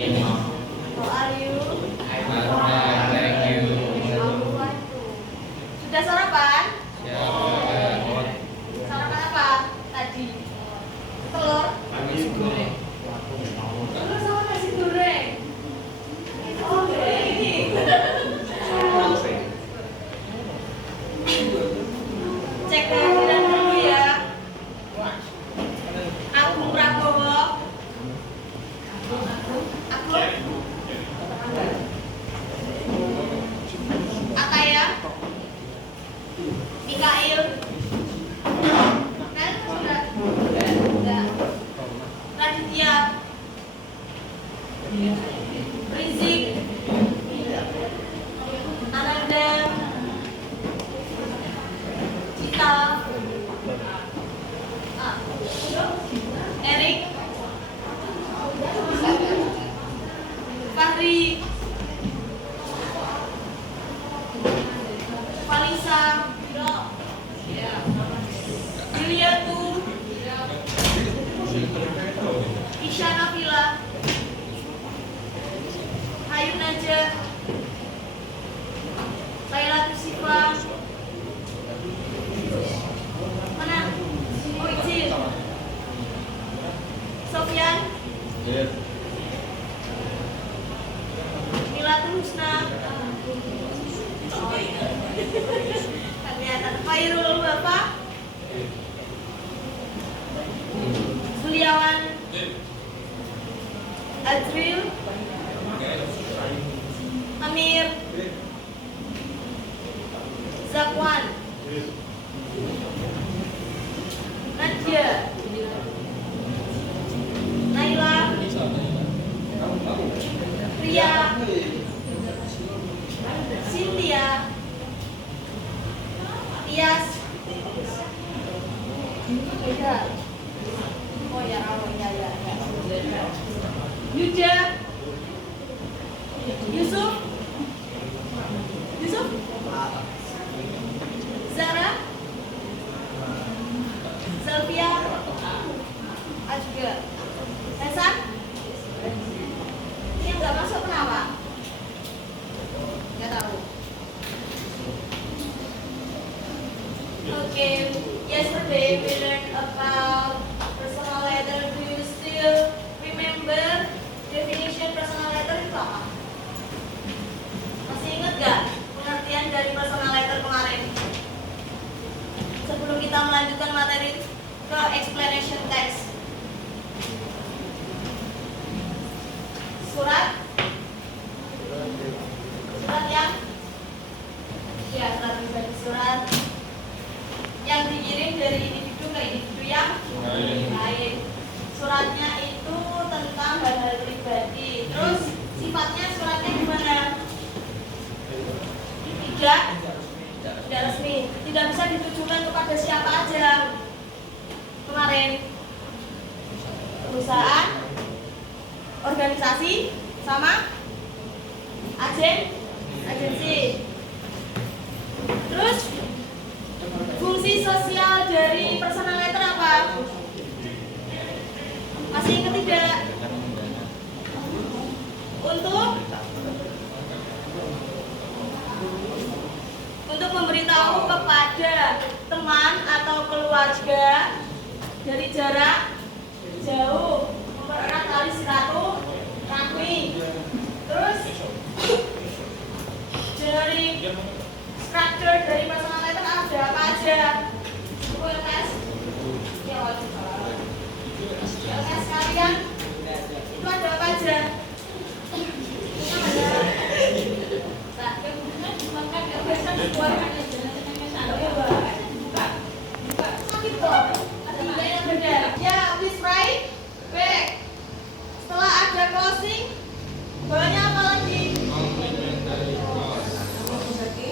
How are you? Thank you. Sudah sarapan? Ya, Sarapan apa tadi? Telur? Telur sama nasi goreng. Oh, ini. Cek kehadiran dulu ya. Aku Prabowo. Aku Ataya. Mikail. Kan sudah. Sudah. Raditya. Rizik. Ananda. Cita. Erik. Fahri. Falisa. Juliatu. Isha Nafila. Hayu Najah. Laila Tusifa. Mana? Oh, izin. Sofyan. Milatul Husna. Kelihatan. Khairul Bapak. Buliawan. Azril. Amir. Zakwan. Nadia. Naila. Ria. Cynthia. Tias. Oh ya, ya. Yuda. Yusuf. Zara. Selvia. Juga. Hasan. Ini yang nggak masuk kenapa? Nggak tahu. Okay, yesterday we learned about personal letter. Do you still remember definition personal letter itu apa? Masih ingat gak pengertian dari personal letter kemarin? Sebelum kita melanjutkan materi ke explanation text. Surat yang ya, surat pribadi, surat yang dikirim dari individu ke individu yang lain. Suratnya itu tentang hal-hal pribadi. Terus sifatnya suratnya gimana? Tidak resmi. Tidak bisa ditujukan kepada siapa aja. Kemarin perusahaan, organisasi, sama agensi. Terus fungsi sosial dari personal letter apa? Masih ingat tidak? Untuk memberitahu kepada teman atau keluarga dari jarak jauh, mempererat tali silaturahmi. Terus dari struktur dari personal letter ada apa aja? LKS kalian itu ada apa aja? Ya, please write back. Setelah ada closing, bawahnya apa lagi?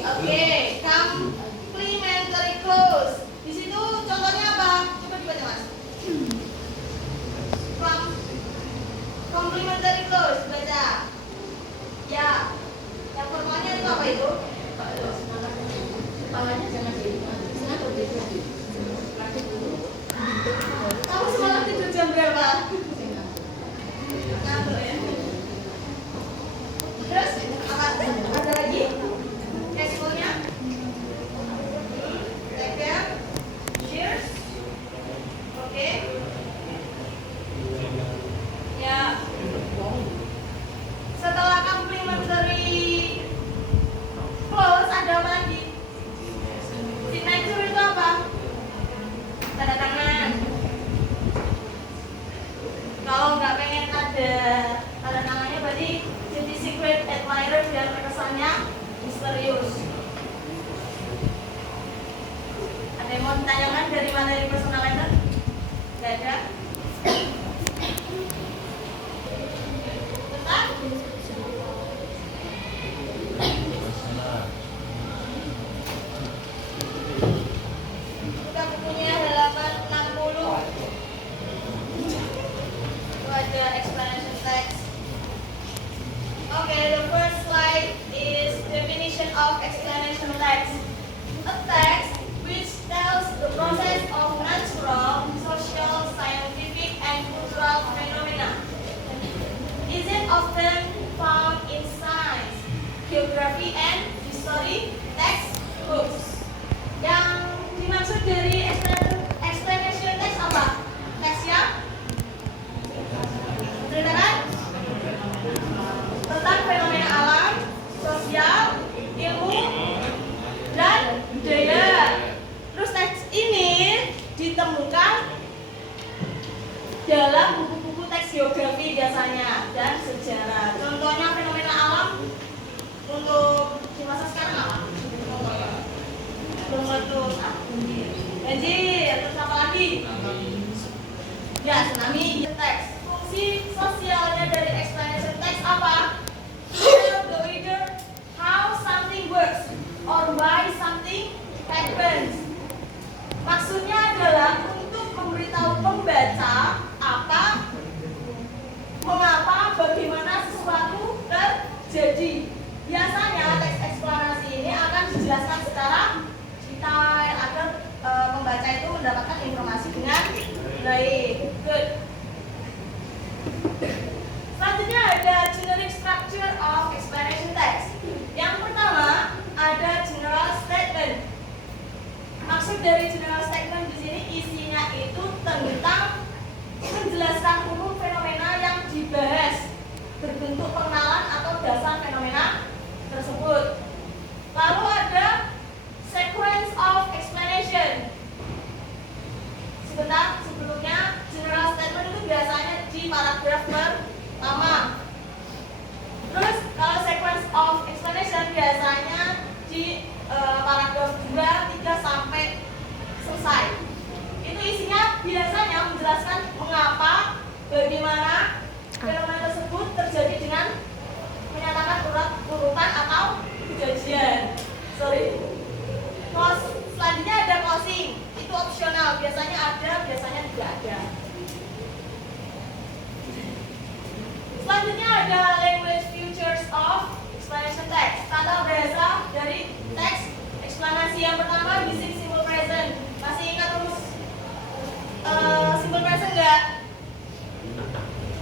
Oke, complimentary close. Di situ contohnya apa? Coba dibaca, Mas. Complimentary close, baca. Ya, yang formalnya itu apa itu? Bawahnya jangan Kamu semalam tidur jam berapa? Ngantuk ya? materi personal letter? Nggak ada. Bentar. Buka bukunya halaman 60. Itu ada explanation text. Okay, the first slide is definition of explanation text. A text which tells the process of natural, social, scientific, and cultural phenomena. Is it often found in science, geography, and history textbooks? Yang dimaksud dari explanation text apa? Teks yang menceritakan tentang fenomena alam, sosial, ilmu, dan budaya. Terus teks ini ditemukan dalam buku-buku teks geografi biasanya dan sejarah. Contohnya fenomena alam untuk di masa sekarang apa? Meletus, banjir, terus apa lagi? Ya, tsunami. Teks. Fungsi sosialnya dari explanation text apa? Tell the reader how something works or why something happens. Maksudnya adalah untuk memberitahu pembaca apa, mengapa, bagaimana sesuatu terjadi. Biasanya teks eksplanasi ini akan dijelaskan secara detail agar pembaca itu mendapatkan informasi dengan baik. Good. Selanjutnya ada generic structure of explanation text. Yang pertama ada general statement. Maksud dari general statement di sini isinya itu tentang menjelaskan umum fenomena yang dibahas, berbentuk pengenalan atau dasar fenomena tersebut. Lalu ada sequence of explanation. Sebentar, sebelumnya general statement itu biasanya di paragraf pertama. Terus kalau sequence of explanation biasanya di paragraf 2, 3 sampai selesai. Itu isinya biasanya menjelaskan mengapa, bagaimana fenomena tersebut terjadi dengan menyatakan urutan atau kejadian. Terus selanjutnya ada closing. Itu opsional, biasanya ada, biasanya tidak ada. Selanjutnya ada language features of explanation text. Tata bahasa dari teks eksplanasi. Yang pertama using simple present. Masih ingat rumus simple present enggak?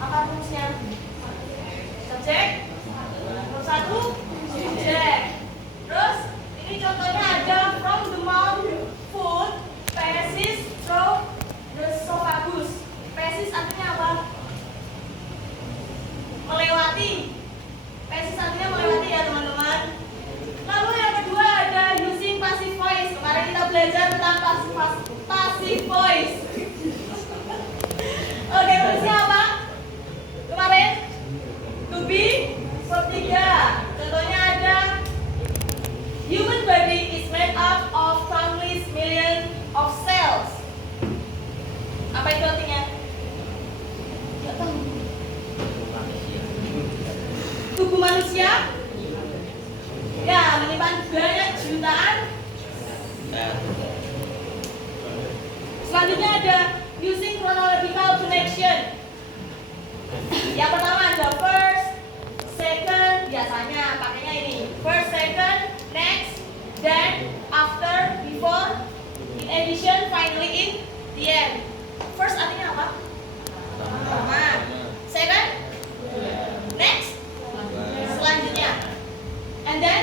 Apa rumusnya? Subjek, nomor 1 subjek. Terus ini contohnya ada from the mouth, food, passes through the esophagus. Passes artinya apa? Melewati. Passes artinya melewati ya teman-teman. Lalu yang kedua ada using passive voice. Kemarin kita belajar tentang passive voice. Oke, rumusnya apa? Kemarin to be, verb 3. Contohnya ada human body is made up of countless million of cells. Apa itu artinya? Tidak tahu. Tubuh manusia? Ya, menyimpan banyak jutaan. Selanjutnya ada using chronological connection. Yang pertama ada first, second, biasanya pakainya ini. First, second, next, then, after, before, in addition, finally, in the end. First artinya apa? Pertama. Second, next, selanjutnya. And then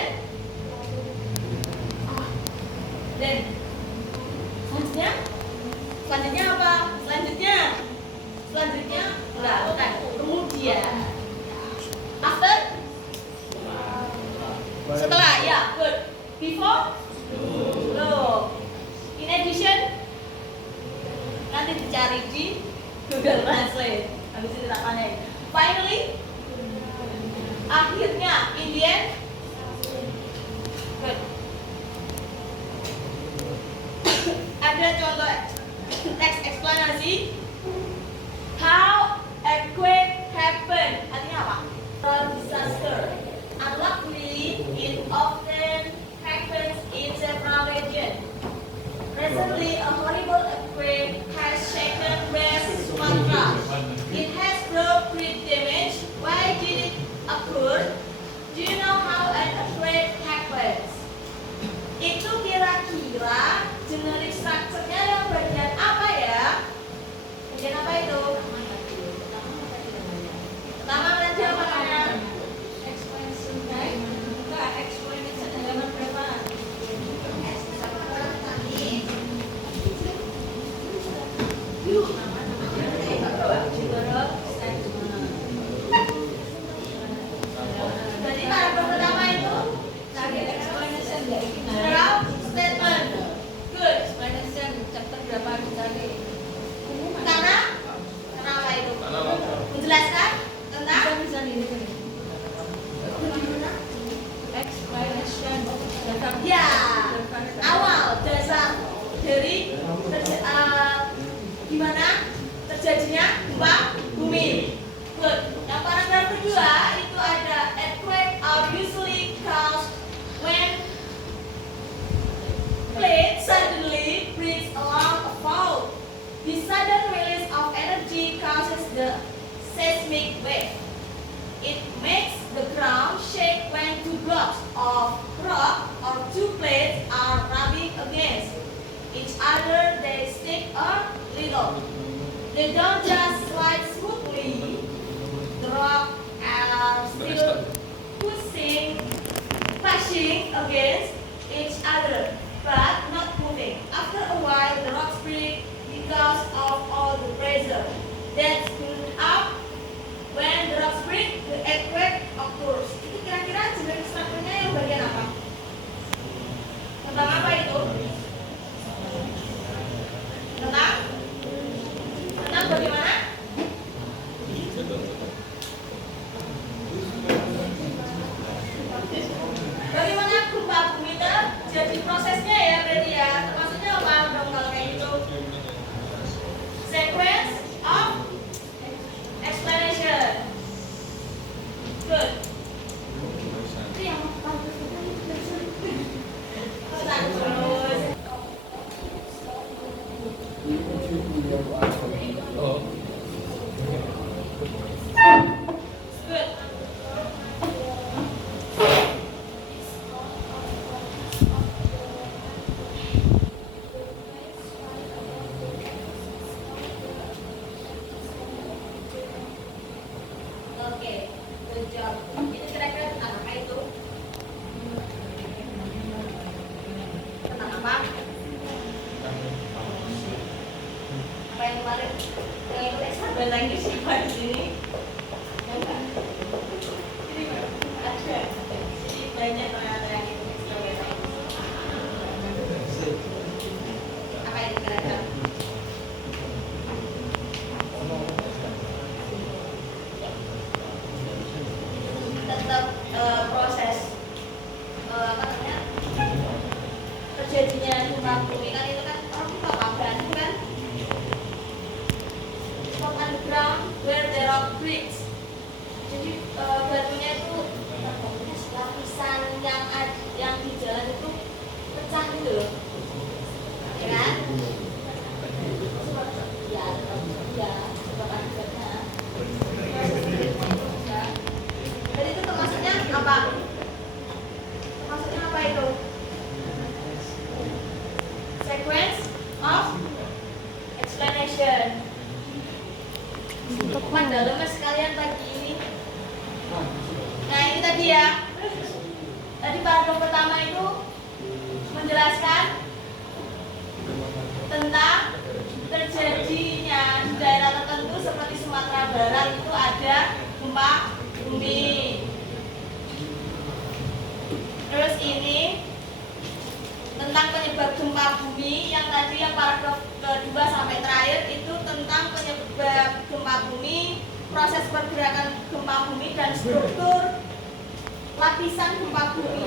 selanjutnya apa? Selanjutnya bukan. Kemudian after, setelah, ya, good. Before, belum. In addition, nanti dicari di Google Translate. Habis itu tak tanyain. Finally, akhirnya, in the end, good. Ada contoh study how earthquake happen. Artinya apa? Disaster. Unluckily, it often happens in several regions. Recently, a horrible earthquake has shaken West Sumatra. It has brought great damage. Why did it occur? Do you know how an earthquake happens? Itu kira-kira generic structure-nya yang bagian apa ya? Bagian apa itu? Pertama berarti apa namanya? Explanation, right? Enggak, explanation halaman berapa? Jadi paragraf pertama itu Tadi explanation dari general statement. Good. explanation chapter berapa tadi? Karena apa itu? Menjelaskan tentang Bisa ini. Explanation dasar. ya awal dasar dari gimana terjadinya gempa bumi. Good. Yang paragraf kedua itu ada earthquake are usually caused when plate suddenly breaks along a fault. The sudden release of energy causes the seismic wave. It makes the ground shake when two blocks of rock or two plates are rubbing against each other. They stick a little. They don't just slide smoothly. The rock are still pushing against each other, but not moving. After a while, the rocks break because of all the pressure that's built up. When the rocks break, the earthquake occurs. Itu kira-kira jenis strukturnya yang bagian apa? Tentang apa itu? Tentang bagaimana? Bagaimana gempa bumi terjadi prosesnya ya berarti ya? Maksudnya apa dong kalau kayak gitu? Sequence of explanation. Good. Itu yang bagus terus. Good. Oke, good job. Itu kira-kira tentang apa itu? Tentang apa? Apa yang kemarin yang ikut extra language siapa di sini? Enggak. Ini ada. Jadi banyak ternyata yang ikut extra language. Apa itu kira-kira? Tetap proses apa namanya terjadinya gempa bumi kan itu kan orang kita batu kan from underground where the rock breaks. Jadi batunya itu lapisan yang di jalan itu pecah gitu loh, ya kan? Ya sebab akibatnya. Jadi itu termasuknya apa? Termasuknya apa itu? Sequence of explanation. Teman dalam sekalian pagi ini. Nah ini tadi ya. Tadi paragraf pertama itu menjelaskan tentang terjadinya di daerah tertentu seperti Sumatera Barat itu ada gempa bumi. Terus ini tentang penyebab gempa bumi yang tadi yang paragraf kedua sampai terakhir itu tentang penyebab gempa bumi, proses pergerakan gempa bumi dan struktur lapisan gempa bumi.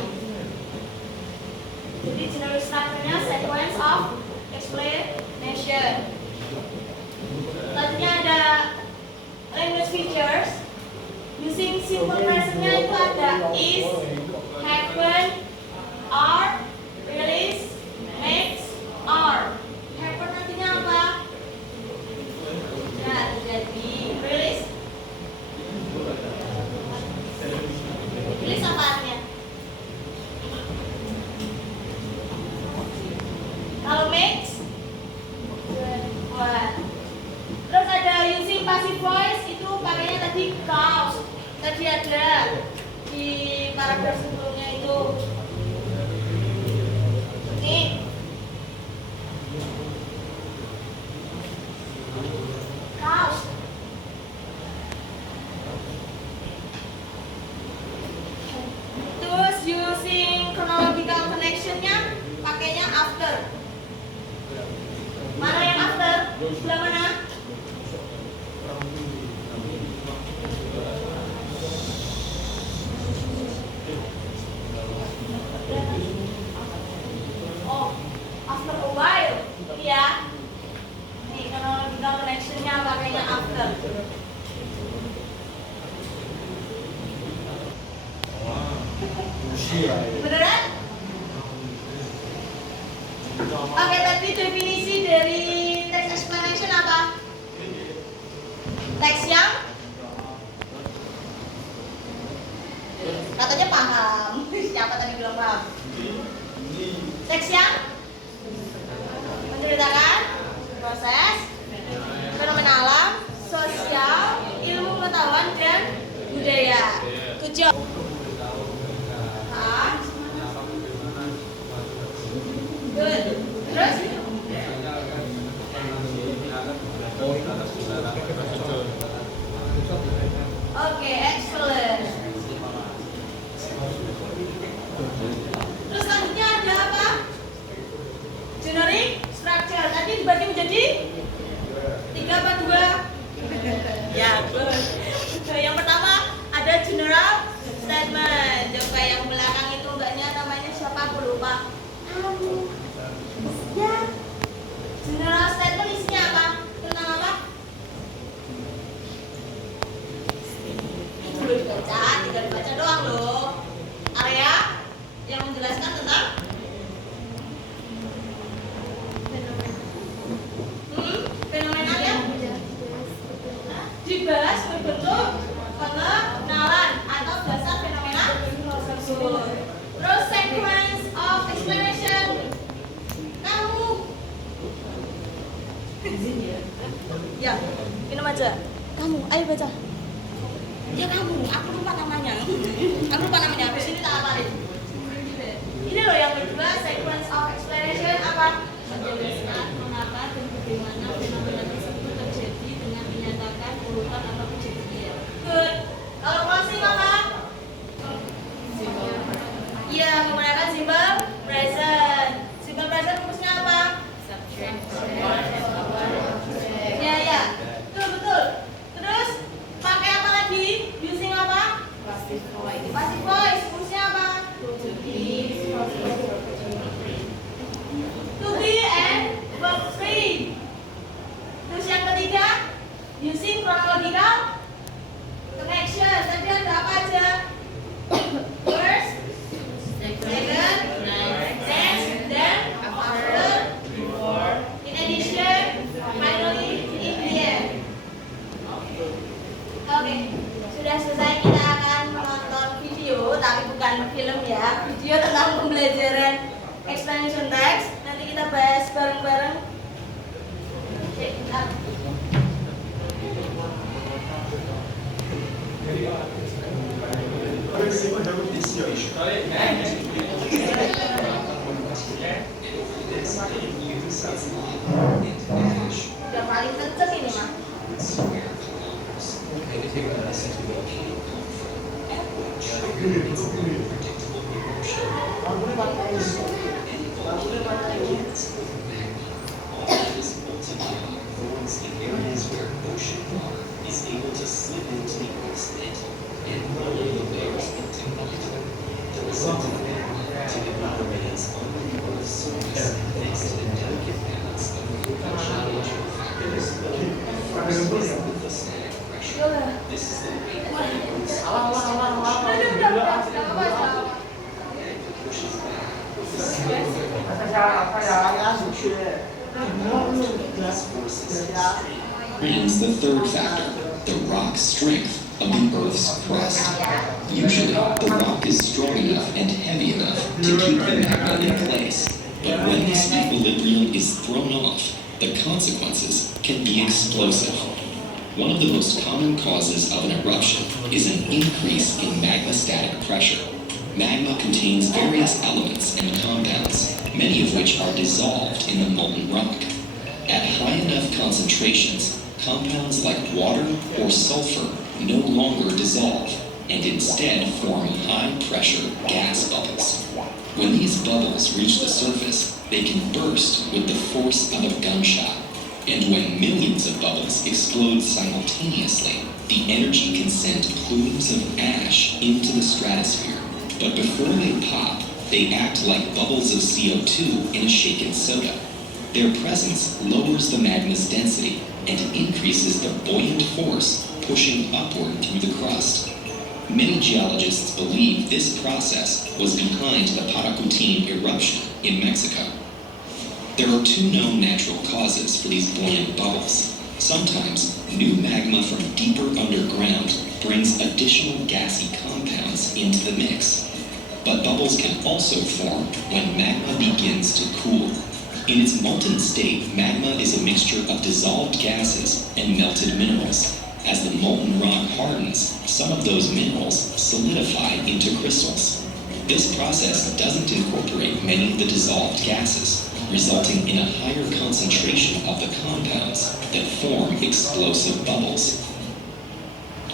Jadi general structure-nya sequence of explanation. Selanjutnya ada language features. Using simple presentnya itu ada is, happen, are, release, makes, are. Happen artinya apa? Nah, jadi release. Release apa artinya? Kalau makes, buat. Terus ada using passive voice, itu pakainya tadi cause. Tadi ada di paragraf sebelumnya itu. Ini cause. Terus using chronological connectionnya pakainya after. Mana yang after? Sebelah mana? Oh, after a while. Ini ya. Nih, chronological connectionnya pakainya after. Beneran? Oke, tadi definisi dari text explanation apa? Teks yang katanya paham. Siapa tadi bilang paham? Teks yang menceritakan proses, fenomena alam, sosial, ilmu pengetahuan dan budaya. Tujuh. Good. Terus? Oke, excellent. Terus selanjutnya ada apa? Generic structure. Tadi dibagi menjadi 3 apa 2? Ya, good. Yang pertama ada general statement. Coba yang belakang itu mbaknya namanya siapa? Aku lupa. Ya. General statement isinya apa? Tentang apa? Itu belum dibaca, tinggal dibaca doang loh. Area yang menjelaskan tentang fenomena yang dibahas berbentuk pengenalan atau dasar fenomena tersebut. Terus sequence of explanation. Kamu ya, minum aja. Kamu, ayo baca. Ya kamu, aku lupa namanya. Habis ini tak hafalin. Ini loh yang kedua, sequence of explanation apa? Menjelaskan mengapa dan bagaimana fenomena tersebut terjadi dengan menyatakan urutan atau kejadian. Good. Kalau closing apa? Iya, menggunakan simple present. Simple present rumusnya apa? Ya. Betul. Terus pakai apa lagi? Using apa? Passive voice. Rumusnya apa? To be and verb 3. Terus yang ketiga, using chronological connection. Tadi ada apa aja? First, second, next, then, after, before, in addition, finally, in the end. Oke, sudah selesai. Kita akan menonton video, tapi bukan film ya. Video tentang pembelajaran explanation text. Nanti kita bahas bareng-bareng. Oke, bentar. Udah paling kenceng ini mah. Is the third factor, the rock strength of the Earth's crust. Usually, the rock is strong enough and heavy enough to keep the magma in place. But when this equilibrium is thrown off, the consequences can be explosive. One of the most common causes of an eruption is an increase in magmastatic pressure. Magma contains various elements and compounds, many of which are dissolved in the molten rock. At high enough concentrations, compounds like water or sulfur no longer dissolve and instead form high-pressure gas bubbles. When these bubbles reach the surface, they can burst with the force of a gunshot. And when millions of bubbles explode simultaneously, the energy can send plumes of ash into the stratosphere. But before they pop, they act like bubbles of CO2 in a shaken soda. Their presence lowers the magma's density and increases the buoyant force pushing upward through the crust. Many geologists believe this process was behind the Paracutin eruption in Mexico. There are two known natural causes for these buoyant bubbles. Sometimes, new magma from deeper underground brings additional gassy compounds into the mix. But bubbles can also form when magma begins to cool. In its molten state, magma is a mixture of dissolved gases and melted minerals. As the molten rock hardens, some of those minerals solidify into crystals. This process doesn't incorporate many of the dissolved gases, resulting in a higher concentration of the compounds that form explosive bubbles.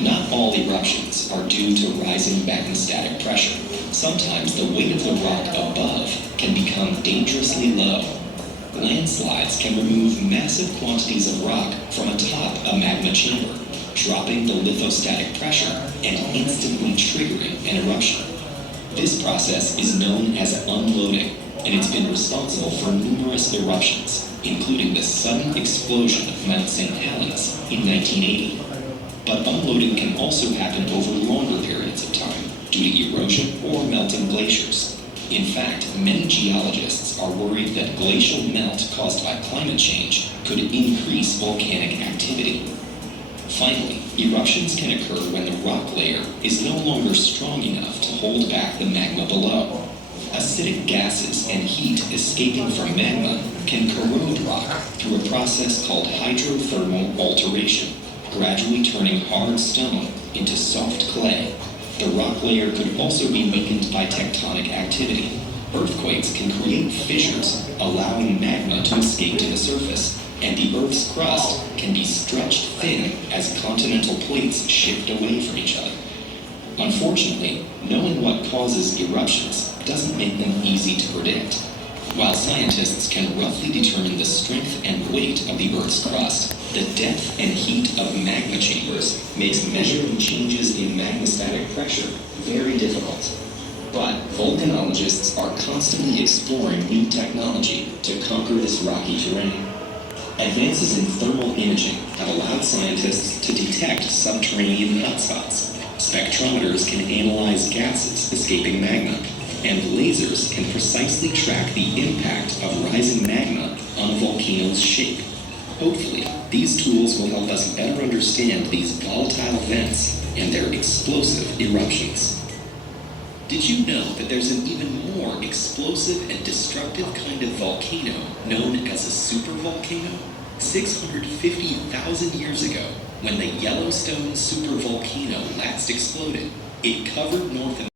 Not all eruptions are due to rising magmastatic pressure. Sometimes the weight of the rock above can become dangerously low. Landslides can remove massive quantities of rock from atop a magma chamber, dropping the lithostatic pressure and instantly triggering an eruption. This process is known as unloading, and it's been responsible for numerous eruptions, including the sudden explosion of Mount St. Helens in 1980. But unloading can also happen over longer periods of time due to erosion or melting glaciers. In fact, many geologists are worried that glacial melt caused by climate change could increase volcanic activity. Finally, eruptions can occur when the rock layer is no longer strong enough to hold back the magma below. Acidic gases and heat escaping from magma can corrode rock through a process called hydrothermal alteration, gradually turning hard stone into soft clay. The rock layer could also be weakened by tectonic activity. Earthquakes can create fissures, allowing magma to escape to the surface, and the Earth's crust can be stretched thin as continental plates shift away from each other. Unfortunately, knowing what causes eruptions doesn't make them easy to predict. While scientists can roughly determine the strength and weight of the Earth's crust, the depth and heat of magma chambers makes measuring changes in magmastatic pressure very difficult. But volcanologists are constantly exploring new technology to conquer this rocky terrain. Advances in thermal imaging have allowed scientists to detect subterranean hotspots. Spectrometers can analyze gases escaping magma, and lasers can precisely track the impact of rising magma on a volcano's shape. Hopefully, these tools will help us better understand these volatile vents and their explosive eruptions. Did you know that there's an even more explosive and destructive kind of volcano known as a supervolcano? 650,000 years ago, when the Yellowstone supervolcano last exploded, it covered North America